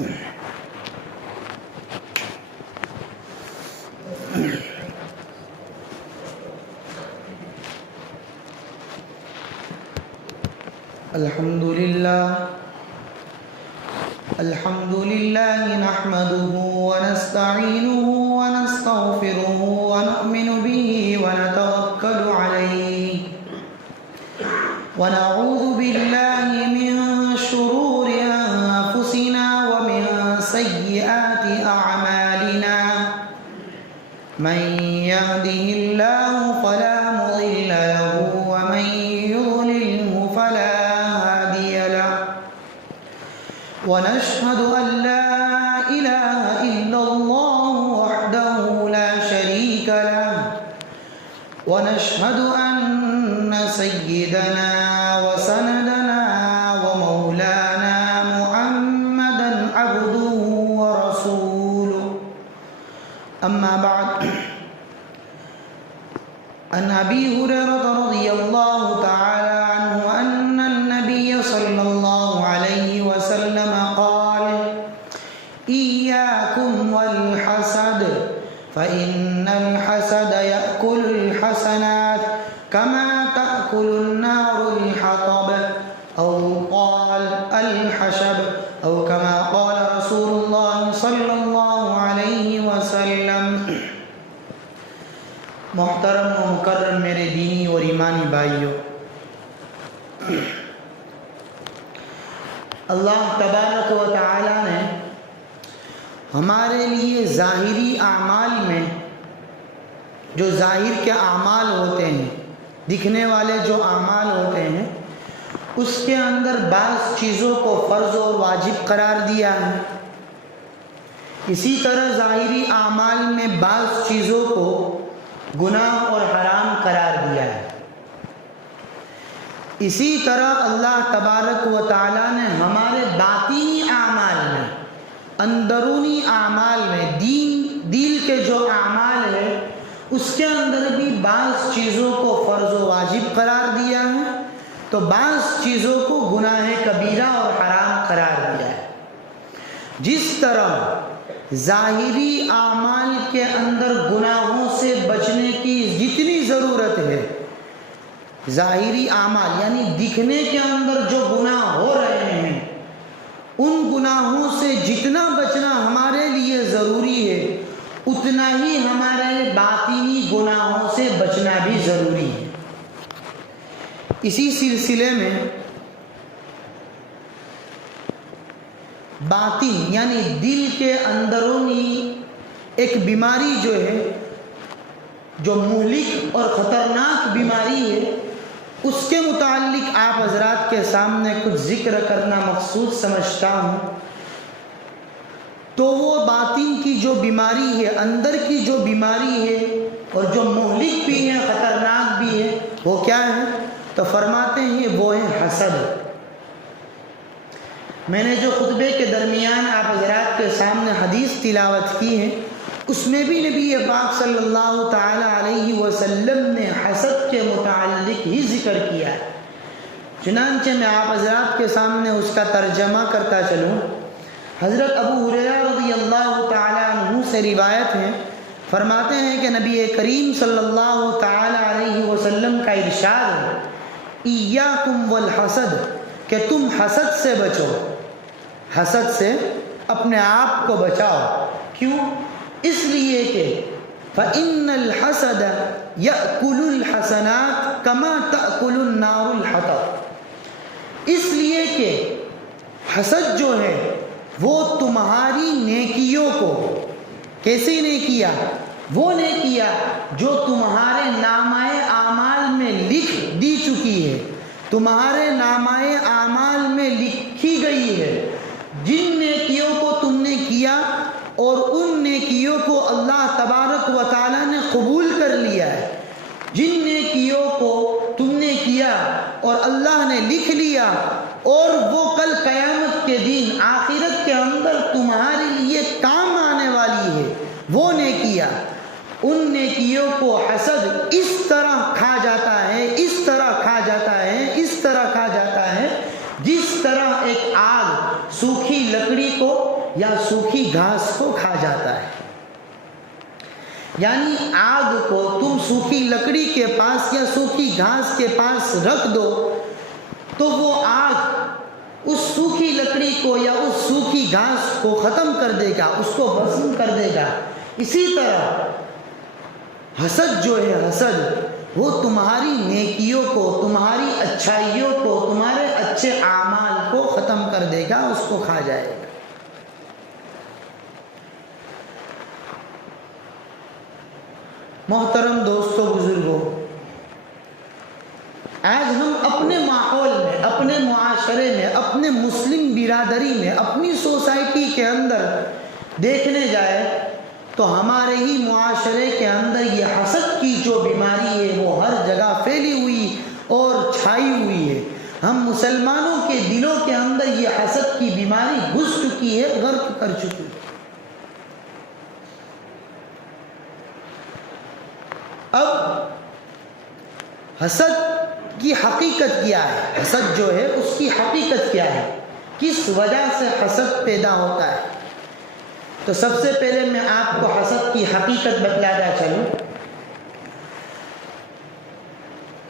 الحمد لله نحمده ونستعينه ونستغفره ونؤمن به ونتوكل عليه ونعوذ بالله من شرور أنفسنا ومن سيئات أعمالنا من يهده الله فلا مضل له ومن يضلله فلا هادي له ونشهد أن لا إله إلا الله وحده لا شريك له ونشهد أن سيدنا وسندنا ومولانا محمدا عبده ورسوله أما بعد عن أبي هريرة رضي الله تعالى عنه أن النبي صلى الله عليه وسلم قال إياكم والحسد فإن الحسد يأكل الحسنات كما تأكل النار الحطب أو قال الحشب أو كما قال رسول الله صلى الله عليه وسلم. محترم و مکرم میرے دینی اور ایمانی بھائیوں، اللہ تبارک و تعالی نے ہمارے لیے ظاہری اعمال میں جو ظاہر کے اعمال ہوتے ہیں، دکھنے والے جو اعمال ہوتے ہیں، اس کے اندر بعض چیزوں کو فرض اور واجب قرار دیا ہے. اسی طرح ظاہری اعمال میں بعض چیزوں کو گناہ اور حرام قرار دیا ہے. اسی طرح اللہ تبارک و تعالی نے ہمارے باطنی اعمال میں، اندرونی اعمال میں، دل کے جو اعمال ہے اس کے اندر بھی بعض چیزوں کو فرض و واجب قرار دیا ہے تو بعض چیزوں کو گناہ کبیرہ اور حرام قرار دیا ہے. جس طرح ظاہری اعمال کے اندر گناہوں سے بچنے کی جتنی ضرورت ہے، ظاہری اعمال یعنی دکھنے کے اندر جو گناہ ہو رہے ہیں ان گناہوں سے جتنا بچنا ہمارے لیے ضروری ہے، اتنا ہی ہمارے باطنی گناہوں سے بچنا بھی ضروری ہے. اسی سلسلے میں باطن یعنی دل کے اندرونی ایک بیماری جو ہے، جو مہلک اور خطرناک بیماری ہے، اس کے متعلق آپ حضرات کے سامنے کچھ ذکر کرنا مقصود سمجھتا ہوں. تو وہ باطن کی جو بیماری ہے، اندر کی جو بیماری ہے اور جو مہلک بھی ہے، خطرناک بھی ہے، وہ کیا ہے؟ تو فرماتے ہیں وہ ہے حسد. میں نے جو خطبے کے درمیان آپ حضرات کے سامنے حدیث تلاوت کی ہے، اس میں بھی نبی پاک صلی اللہ تعالی علیہ وسلم نے حسد کے متعلق ہی ذکر کیا ہے. چنانچہ میں آپ حضرات کے سامنے اس کا ترجمہ کرتا چلوں. حضرت ابو ہریرہ رضی اللہ تعالی عنہ سے روایت ہے، فرماتے ہیں کہ نبی کریم صلی اللہ تعالی علیہ وسلم کا ارشاد ہے، ایاکم والحسد، کہ تم حسد سے بچو، حسد سے اپنے آپ کو بچاؤ. کیوں؟ اس لیے کہ فَإِنَّ الْحَسَدَ يَأْكُلُ الْحَسَنَاتِ كَمَا تَأْكُلُ النَّارُ الْحَطَبَ. اس لیے کہ حسد جو ہے وہ تمہاری نیکیوں کو، کیسی نیکیاں؟ وہ نیکیاں جو تمہارے نامہ اعمال میں لکھ دی چکی ہے، تمہارے نامہ اعمال میں لکھی گئی ہے، جن نیکیوں کو تم نے کیا اور ان نیکیوں کو اللہ تبارک و تعالی نے قبول کر لیا ہے، جن نیکیوں کو تم نے کیا اور اللہ نے لکھ لیا اور وہ کل قیامت کے دن آخرت کے اندر تمہارے لیے کام آنے والی ہے، وہ نیکیاں، ان نیکیوں کو حسد اس طرح کھا جاتا ہے، اس طرح کھا جاتا ہے، اس طرح کھا جاتا ہے، جس طرح ایک آگ سوکھی لکڑی کو یا سوکھی گھاس کو کھا جاتا ہے۔ یعنی آگ کو تم سوکھی لکڑی کے پاس یا سوکھی گھاس کے پاس رکھ دو تو وہ آگ اس سوکھی لکڑی کو یا اس سوکھی گھاس کو ختم کر دے گا، اس کو بھسم کر دے گا۔ اسی طرح حسد جو ہے، حسد وہ تمہاری نیکیوں کو، تمہاری اچھائیوں کو، تمہارے اچھے اعمال کو ختم کر دے گا، اس کو کھا جائے گا۔ محترم دوستو، بزرگوں، آج ہم اپنے ماحول میں، اپنے معاشرے میں، اپنے مسلم برادری میں، اپنی سوسائٹی کے اندر دیکھنے جائے تو ہمارے ہی معاشرے کے اندر یہ حسد کی جو بیماری ہے وہ ہر جگہ پھیلی ہوئی اور چھائی ہوئی ہے۔ ہم مسلمانوں کے دلوں کے اندر یہ حسد کی بیماری گھس چکی ہے، غرق کر چکی ہے۔ اب حسد کی حقیقت کیا ہے؟ حسد جو ہے اس کی حقیقت کیا ہے؟ کس وجہ سے حسد پیدا ہوتا ہے؟ تو سب سے پہلے میں آپ کو حسد کی حقیقت بتلاتا چلوں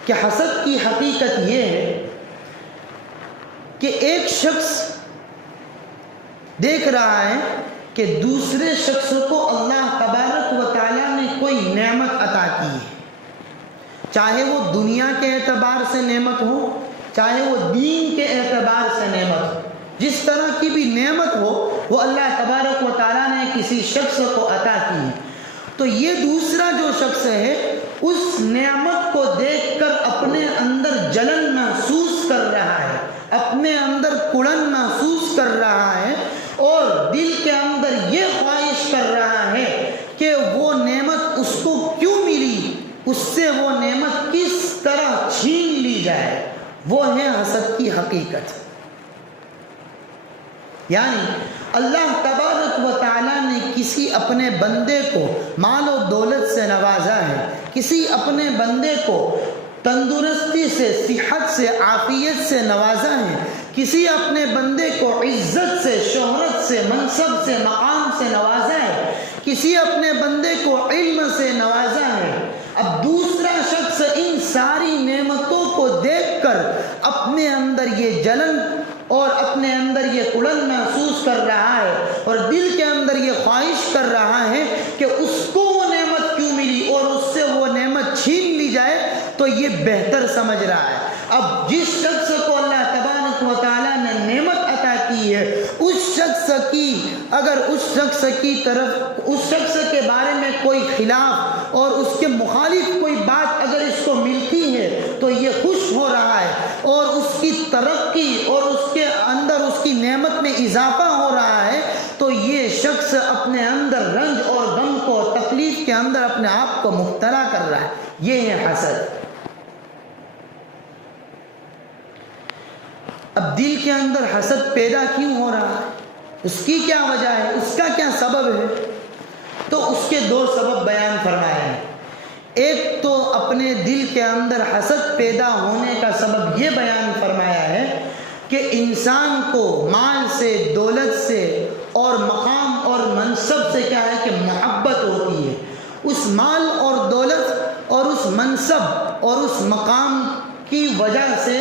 کہ حسد کی حقیقت یہ ہے کہ ایک شخص دیکھ رہا ہے کہ دوسرے شخص کو اللہ تبارک و تعالیٰ نے کوئی نعمت عطا کی ہے، چاہے وہ دنیا کے اعتبار سے نعمت ہو، چاہے وہ دین کے اعتبار سے نعمت ہو، جس طرح کی بھی نعمت ہو وہ اللہ تبارک و تعالیٰ نے کسی شخص کو عطا کی ہے۔ تو یہ دوسرا جو شخص ہے اس نعمت کو دیکھ کر اپنے اندر جلن محسوس کر رہا ہے، اپنے اندر کڑن محسوس کر رہا ہے، اور دل کے اندر یہ خواہش کر رہا ہے کہ وہ نعمت اس کو کیوں ملی، اس سے وہ نعمت کس طرح چھین لی جائے۔ وہ ہے حسد کی حقیقت۔ یعنی اللہ تبارک و تعالیٰ نے کسی اپنے بندے کو مال و دولت سے نوازا ہے، کسی اپنے بندے کو تندرستی سے، صحت سے، عافیت سے نوازا ہے، کسی اپنے بندے کو عزت سے، شہرت سے، منصب سے، مقام سے نوازا ہے، کسی اپنے بندے کو علم سے نوازا ہے۔ اب دوسرا شخص ان ساری نعمتوں کو دیکھ کر اپنے اندر یہ جلن اور اپنے اندر یہ کڑن محسوس کر رہا ہے، اور دل کے اندر یہ خواہش کر رہا ہے کہ اس کو وہ نعمت کیوں ملی اور اس سے وہ نعمت چھین لی جائے، تو یہ بہتر سمجھ رہا ہے۔ اب جس شخص کو اللہ تبارک و تعالیٰ نے نعمت عطا کی ہے، اس شخص کی اگر اس شخص کی طرف، اس شخص کے بارے میں کوئی خلاف اور اس کے مخالف کوئی بات اگر اس کو ملتی ہے تو یہ خوش ہو رہا ہے، اور اس کی ترقی اور اس کے اندر اس کی نعمت میں اضافہ ہو رہا ہے، تو یہ شخص اپنے اندر رنج اور غم کو، تکلیف کے اندر اپنے آپ کو مبتلا کر رہا ہے۔ یہ ہے حسد۔ اب دل کے اندر حسد پیدا کیوں ہو رہا ہے؟ اس کی کیا وجہ ہے؟ اس کا کیا سبب ہے؟ تو اس کے دو سبب بیان فرمائے ہیں۔ ایک تو اپنے دل کے اندر حسد پیدا ہونے کا سبب یہ بیان فرمایا ہے کہ انسان کو مال سے، دولت سے اور مقام اور منصب سے کیا ہے کہ محبت ہوتی ہے۔ اس مال اور دولت اور اس منصب اور اس مقام کی وجہ سے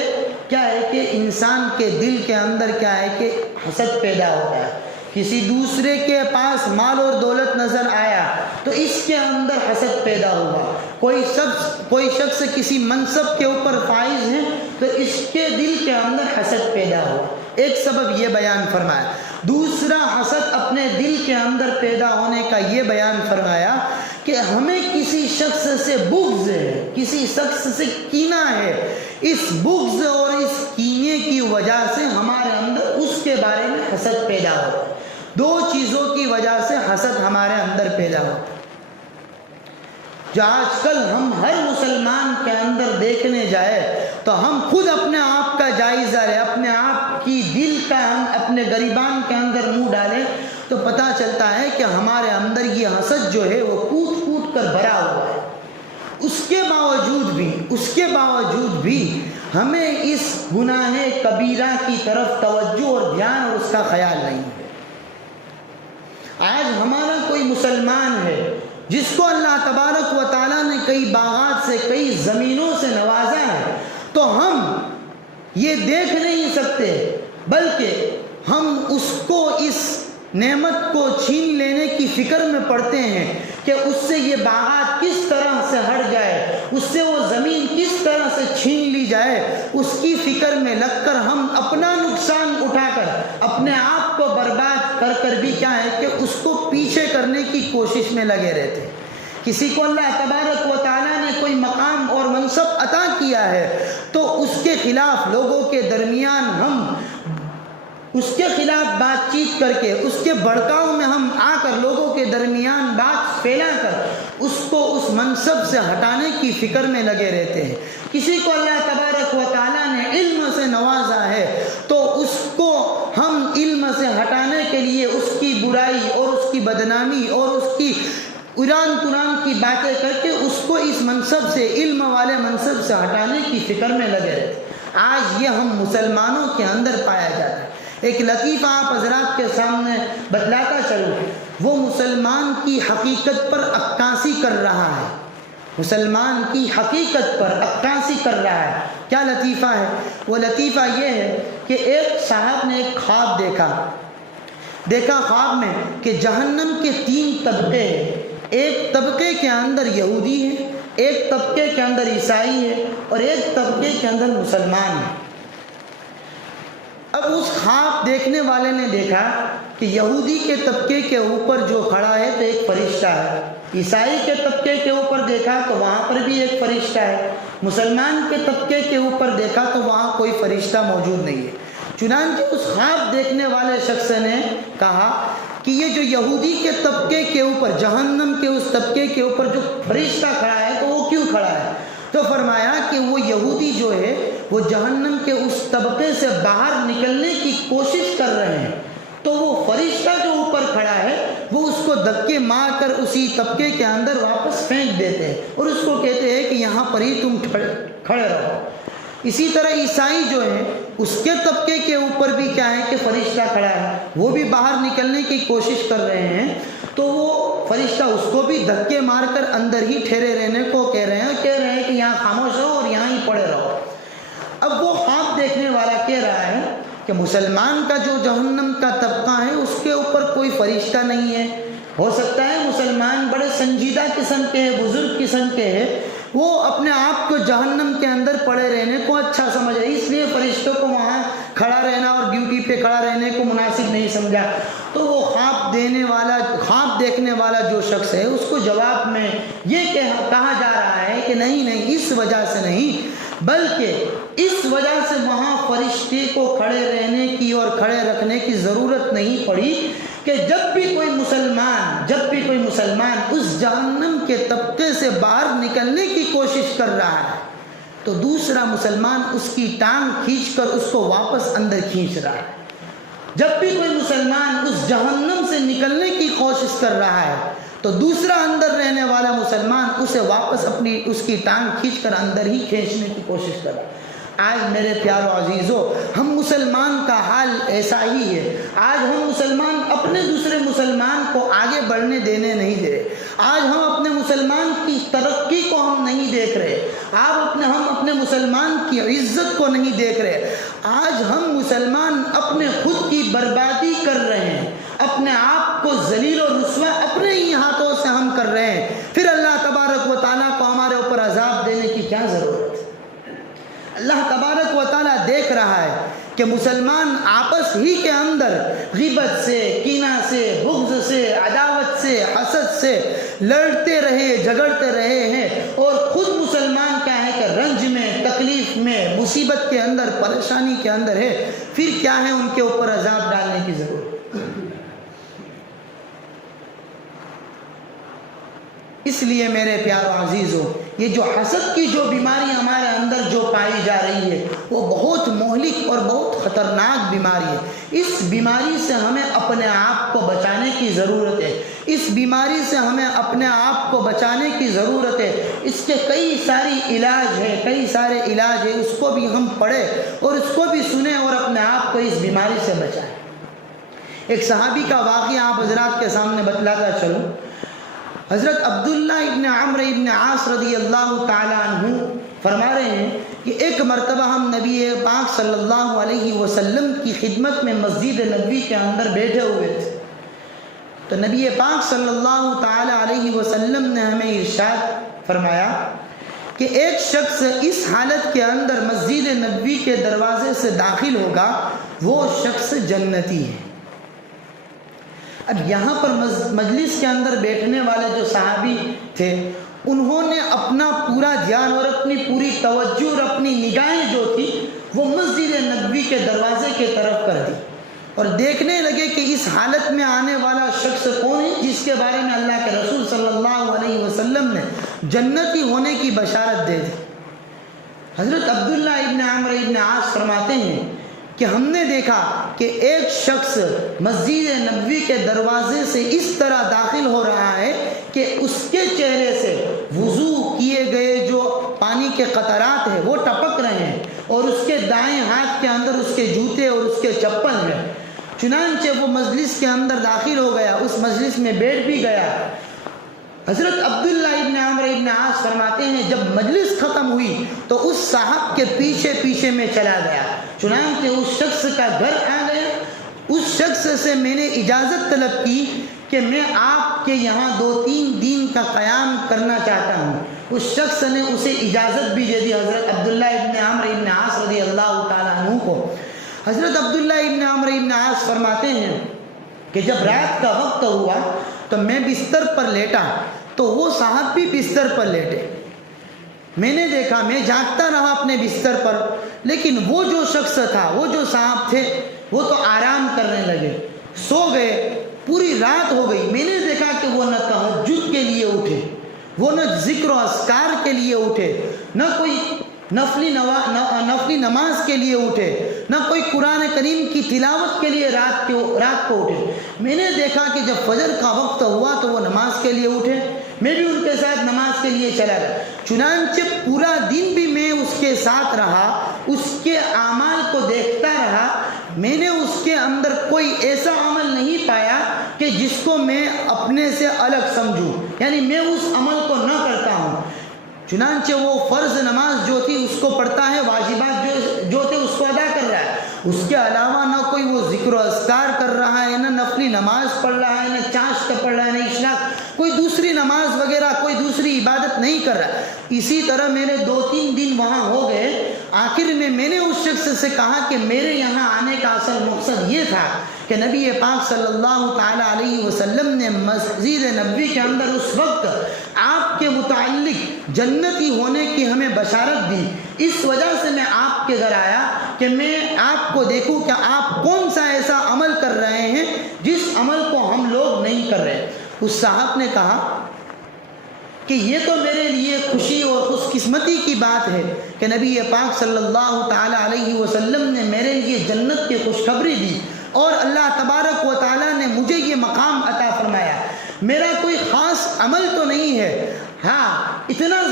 کیا ہے کہ انسان کے دل کے اندر کیا ہے کہ حسد پیدا ہوتا ہے۔ کسی دوسرے کے پاس مال اور دولت نظر آیا تو اس کے اندر حسد پیدا ہوا۔ کوئی شخص کسی منصب کے اوپر فائز ہے تو اس کے دل کے اندر حسد پیدا ہوا۔ ایک سبب یہ بیان فرمایا۔ دوسرا حسد اپنے دل کے اندر پیدا ہونے کا یہ بیان فرمایا کہ ہمیں کسی شخص سے بغض ہے، کسی شخص سے کینہ ہے۔ اس بغض اور اس کینے کی وجہ سے ہمارے اندر اس کے بارے میں حسد پیدا ہو۔ دو چیزوں کی وجہ سے حسد ہمارے اندر پیدا ہو۔ جو آج کل ہم ہر مسلمان کے اندر دیکھنے جائے تو ہم خود اپنے آپ کا جائزہ لیں، اپنے آپ کی دل کا ہم اپنے گریبان کے اندر منہ ڈالیں تو پتہ چلتا ہے کہ ہمارے اندر یہ حسد جو ہے وہ کوٹ کوٹ کر بھرا ہوا ہے۔ اس کے باوجود بھی ہمیں اس گناہ کبیرہ کی طرف توجہ اور دھیان اور اس کا خیال نہیں ہے۔ مسلمان ہے جس کو اللہ تبارک و تعالیٰ نے کئی باغات سے کئی زمینوں سے نوازا ہے، تو ہم یہ دیکھ نہیں سکتے بلکہ ہم اس کو اس نعمت کو چھین لینے کی فکر میں پڑتے ہیں کہ اس سے یہ باغات کس طرح سے ہٹ جائے، اس سے وہ زمین کس طرح سے چھین لی جائے، اس کی فکر میں لگ کر ہم اپنا نقصان اٹھا کر اپنے آپ کو برباد کر کر بھی کیا ہے کہ اس کو پیچھے کرنے کی کوشش میں لگے رہتے ہیں۔ کسی کو اللہ تبارک و تعالیٰ نے کوئی مقام اور منصب عطا کیا ہے تو اس کے خلاف لوگوں کے درمیان ہم اس کے خلاف بات چیت کر کے اس کے بھڑکاؤ میں ہم آ کر لوگوں کے درمیان بات پھیلا کر اس کو اس منصب سے ہٹانے کی فکر میں لگے رہتے ہیں۔ کسی کو اللہ تبارک و تعالیٰ نے علم سے نوازا ہے تو اس کو ہم علم سے ہٹانے کے لیے اس کی برائی اور اس کی بدنامی اور اس کی ایران تران کی باتیں کر کے اس کو اس منصب سے علم والے منصب سے ہٹانے کی فکر میں لگے رہتے ہیں۔ آج یہ ہم مسلمانوں کے اندر پایا جاتا ہے۔ ایک لطیفہ آپ حضرات کے سامنے بتلاتا چلوں، وہ مسلمان کی حقیقت پر عکاسی کر رہا ہے، مسلمان کی حقیقت پر عکاسی کر رہا ہے۔ کیا لطیفہ ہے؟ وہ لطیفہ یہ ہے کہ ایک صاحب نے ایک خواب دیکھا خواب میں کہ جہنم کے 3 طبقے ہیں، ایک طبقے کے اندر یہودی ہے، ایک طبقے کے اندر عیسائی ہے اور ایک طبقے کے اندر مسلمان ہے۔ اب اس خواب دیکھنے والے نے دیکھا کہ یہودی کے طبقے کے اوپر جو کھڑا ہے تو ایک فرشتہ ہے، عیسائی کے طبقے کے اوپر دیکھا تو وہاں پر بھی ایک فرشتہ ہے، مسلمان کے طبقے کے اوپر دیکھا تو وہاں کوئی فرشتہ موجود نہیں ہے۔ چنانچہ اس خواب دیکھنے والے شخص نے کہا کہ یہ جو یہودی کے طبقے کے اوپر، جہنم کے اس طبقے کے اوپر جو فرشتہ کھڑا ہے تو وہ کیوں کھڑا ہے؟ تو فرمایا کہ وہ یہودی جو ہے وہ جہنم کے اس طبقے سے باہر نکلنے کی کوشش کر رہے ہیں، تو وہ فرشتہ جو اوپر کھڑا ہے وہ اس کو دھکے مار کر اسی طبقے کے اندر واپس پھینک دیتے ہیں اور اس کو کہتے ہیں کہ یہاں پر ہی تم کھڑے رہو۔ اسی طرح عیسائی جو ہے اس کے طبقے کے اوپر بھی کیا ہے کہ فرشتہ کھڑا ہے، وہ بھی باہر نکلنے کی کوشش کر رہے ہیں، تو وہ فرشتہ اس کو بھی دھکے مار کر اندر ہی ٹھہرے رہنے کو کہہ رہے ہیں کہ یہاں خاموش رہو اور یہاں ہی پڑے رہو۔ اب وہ خواب دیکھنے والا کہہ رہا ہے کہ مسلمان کا جو جہنم کا طبقہ ہے اس کے اوپر کوئی فرشتہ نہیں ہے، ہو سکتا ہے مسلمان بڑے سنجیدہ قسم کے ہیں، بزرگ قسم کے ہیں، وہ اپنے آپ کو جہنم کے اندر پڑے رہنے کو اچھا سمجھ رہے، اس لیے فرشتوں کو وہاں کھڑا رہنا اور ڈیوٹی پہ کھڑا رہنے کو مناسب نہیں سمجھا۔ تو وہ خواب دیکھنے والا جو شخص ہے اس کو جواب میں یہ کہا جا رہا ہے کہ نہیں، اس وجہ سے نہیں، بلکہ اس وجہ سے وہاں فرشتے کو کھڑے رہنے کی اور کھڑے رکھنے کی ضرورت نہیں پڑی کہ جب بھی کوئی مسلمان اس جہنم کے طبقے سے باہر نکلنے کی کوشش کر رہا ہے تو دوسرا مسلمان اس کی ٹانگ کھینچ کر اس کو واپس اندر کھینچ رہا ہے۔ جب بھی کوئی مسلمان اس جہنم سے نکلنے کی کوشش کر رہا ہے تو دوسرا اندر رہنے والا مسلمان اسے واپس اس کی ٹانگ کھینچ کر اندر ہی کھینچنے کی کوشش کر رہا ہے۔ آج میرے پیارو عزیزو، ہم مسلمان کا حال ایسا ہی ہے۔ آج ہم مسلمان اپنے دوسرے مسلمان کو آگے بڑھنے دینے نہیں دے رہے، آج ہم اپنے مسلمان کی ترقی کو ہم نہیں دیکھ رہے، ہم اپنے مسلمان کی عزت کو نہیں دیکھ رہے، آج ہم مسلمان اپنے خود کی بربادی کر رہے ہیں، اپنے آپ کو ذلیل و رسوا اپنے ہی ہاتھوں سے ہم کر رہے ہیں، پھر اللہ تبارک و تعالیٰ کو ہمارے اوپر عذاب دینے کی کیا ضرورت ہے؟ اللہ تبارک و تعالیٰ دیکھ رہا ہے کہ مسلمان آپس ہی کے اندر غیبت سے، کینہ سے، بغض سے، عداوت سے، حسد سے لڑتے رہے، جھگڑتے رہے ہیں، اور خود مسلمان کیا ہے کہ رنج میں، تکلیف میں، مصیبت کے اندر، پریشانی کے اندر ہے، پھر کیا ہے ان کے اوپر عذاب ڈالنے کی ضرورت؟ اس لیے میرے پیارو عزیزو، یہ جو حسد کی جو بیماری ہمارے اندر جو پائی جا رہی ہے وہ بہت مہلک اور بہت خطرناک بیماری ہے۔ اس بیماری سے ہمیں اپنے آپ کو بچانے کی ضرورت ہے، اس بیماری سے ہمیں اپنے آپ کو بچانے کی ضرورت ہے۔ اس کے کئی سارے علاج ہیں، اس کو بھی ہم پڑھیں اور اس کو بھی سنیں اور اپنے آپ کو اس بیماری سے بچائیں۔ ایک صحابی کا واقعہ آپ حضرات کے سامنے بتلاتا چلوں. حضرت عبداللہ ابن عمرو ابن عاص رضی اللہ تعالی عنہ فرما رہے ہیں کہ ایک مرتبہ ہم نبی پاک صلی اللہ علیہ وسلم کی خدمت میں مسجد نبوی کے اندر بیٹھے ہوئے تھے. تو نبی پاک صلی اللہ تعالی علیہ وسلم نے ہمیں ارشاد فرمایا کہ ایک شخص اس حالت کے اندر مسجد نبوی کے دروازے سے داخل ہوگا، وہ شخص جنتی ہے. اب یہاں پر مجلس کے اندر بیٹھنے والے جو صحابی تھے انہوں نے اپنا پورا دھیان اور اپنی پوری توجہ اور اپنی نگاہیں جو تھی وہ مسجد نبوی کے دروازے کی طرف کر دی اور دیکھنے لگے کہ اس حالت میں آنے والا شخص کون ہے جس کے بارے میں اللہ کے رسول صلی اللہ علیہ وسلم نے جنتی ہونے کی بشارت دے دی. حضرت عبداللہ ابن عمرو ابن عاص فرماتے ہیں کہ ہم نے دیکھا کہ ایک شخص مسجد نبوی کے دروازے سے اس طرح داخل ہو رہا ہے کہ اس کے چہرے سے وضو کیے گئے جو پانی کے قطرات ہیں وہ ٹپک رہے ہیں اور اس کے دائیں ہاتھ کے اندر اس کے جوتے اور اس کے چپل ہیں. چنانچہ وہ مجلس کے اندر داخل ہو گیا، اس مجلس میں بیٹھ بھی گیا. حضرت عبداللہ ابن عمرو ابن عاص فرماتے ہیں جب مجلس ختم ہوئی تو اس صاحب کے پیچھے پیچھے میں چلا گیا، چنانچہ اس شخص کا گھر آ گیا. اس شخص سے میں نے اجازت طلب کی کہ میں آپ کے یہاں 2-3 دن کا قیام کرنا چاہتا ہوں. اس شخص نے اسے اجازت بھی دے دی حضرت عبداللہ ابن عمرو ابن عاص رضی اللہ تعالیٰ عنہ کو. حضرت عبداللہ ابن عمرو ابن عاص فرماتے ہیں کہ جب رات کا وقت ہوا تو میں بستر پر لیٹا تو وہ صاحب بھی بستر پر لیٹے. میں نے دیکھا، میں جاگتا رہا اپنے بستر پر، لیکن وہ جو شخص تھا، وہ جو صاحب تھے، وہ تو آرام کرنے لگے، سو گئے. پوری رات ہو گئی، میں نے دیکھا کہ وہ نہ تہجد کے لیے اٹھے، وہ نہ ذکر و اذکار کے لیے اٹھے، نہ کوئی نفلی نماز کے لیے اٹھے، نہ کوئی قرآن کریم کی تلاوت کے لیے رات کو اٹھے. میں نے دیکھا کہ جب فجر کا وقت ہوا تو وہ نماز کے لیے اٹھے، میں بھی ان کے ساتھ نماز کے لیے چلا گیا. چنانچہ پورا دن بھی میں اس کے ساتھ رہا، اس کے اعمال کو دیکھتا رہا. میں نے اس کے اندر کوئی ایسا عمل نہیں پایا کہ جس کو میں اپنے سے الگ سمجھوں، یعنی میں اس عمل کو نہ کرتا ہوں. چنانچہ وہ فرض نماز جو تھی اس کو پڑھتا ہے، واجبات جو تھے اس کو ادا کر رہا ہے. اس کے علاوہ نہ کوئی وہ ذکر و اذکار کر رہا ہے، نہ نفلی نماز پڑھ رہا ہے، نہ چاشت پڑھ رہا ہے، نہ اشراق، کوئی دوسری نماز وغیرہ کوئی دوسری عبادت نہیں کر رہا. اسی طرح میرے 2-3 دن وہاں ہو گئے. آخر میں نے اس شخص سے کہا کہ میرے یہاں آنے کا اصل مقصد یہ تھا کہ نبی پاک صلی اللہ تعالی علیہ وسلم نے مسجد نبوی کے اندر اس وقت آپ کے متعلق جنتی ہونے کی ہمیں بشارت دی. اس وجہ سے میں آپ کے گھر آیا کہ میں آپ کو دیکھوں کہ آپ کون سا ایسا عمل کر رہے ہیں جس عمل کو ہم لوگ نہیں کر رہے. اس صاحب نے کہا کہ یہ تو میرے لیے خوشی اور خوش قسمتی کی بات ہے کہ نبی پاک صلی اللہ تعالی علیہ وسلم نے میرے لیے جنت کی خوشخبری دی اور اللہ تبارک و تعالیٰ نے مجھے یہ مقام عطا فرمایا. میرا کوئی خاص عمل تو نہیں ہے، ہاں اتنا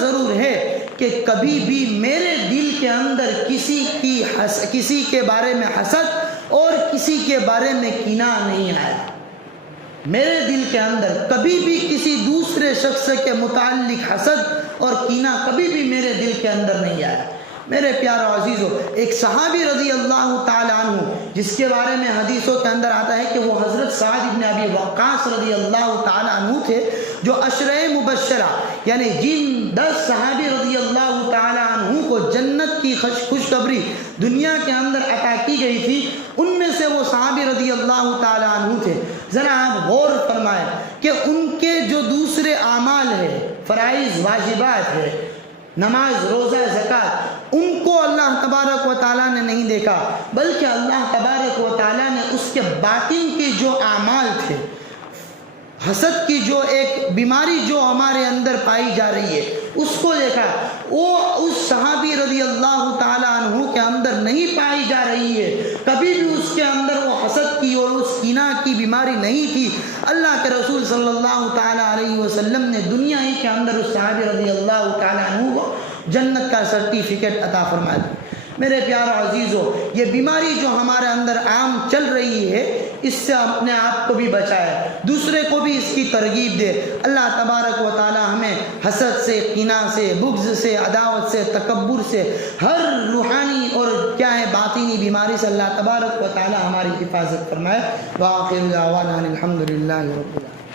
ضرور ہے کہ کبھی بھی میرے دل کے اندر کسی کے بارے میں حسد اور کسی کے بارے میں کینہ نہیں آیا. میرے دل کے اندر کبھی بھی کسی دوسرے شخص کے متعلق حسد اور کینہ کبھی بھی میرے دل کے اندر نہیں آیا. میرے پیارو عزیزو، ایک صحابی رضی اللہ تعالی عنہ جس کے بارے میں حدیثوں کے اندر آتا ہے کہ وہ حضرت سعد بن ابی وقاص رضی اللہ تعالی عنہ تھے، جو عشرہ مبشرہ یعنی جن 10 صحابی رضی اللہ تعالی عنہ کو جنت کی خوشخبری دنیا کے اندر عطا کی گئی تھی، ان میں سے وہ صحابی رضی اللہ تعالی عنہ تھے. ذرا آپ غور فرمائیں کہ ان کے جو دوسرے اعمال ہیں، فرائض واجبات ہے، نماز، روزہ، زکوٰۃ، ان کو اللہ تبارک و تعالیٰ نے نہیں دیکھا، بلکہ اللہ تبارک و تعالیٰ نے اس کے باطن کے جو اعمال تھے، حسد کی جو ایک بیماری جو ہمارے اندر پائی جا رہی ہے اس کو دیکھا. وہ اس صحابی رضی اللہ تعالیٰ عنہ کے اندر نہیں پائی جا رہی ہے، کبھی بھی اس کے اندر وہ حسد کی اور اس کینہ کی بیماری نہیں تھی. اللہ کے رسول صلی اللہ تعالیٰ علیہ وسلم نے دنیا ہی کے اندر اس صحابی رضی اللہ تعالیٰ عنہ کو جنت کا سرٹیفکیٹ عطا فرما دی. میرے پیارو عزیزو، یہ بیماری جو ہمارے اندر عام چل رہی اس سے اپنے آپ کو بھی بچائے، دوسرے کو بھی اس کی ترغیب دے۔ اللہ تبارک و تعالی ہمیں حسد سے، کینہ سے، بغض سے، عداوت سے، تکبر سے، ہر روحانی اور کیا ہے باطنی بیماری سے اللہ تبارک و تعالی ہماری حفاظت فرمائے۔ وآخر دعوانا الحمد للہ رب العالمین۔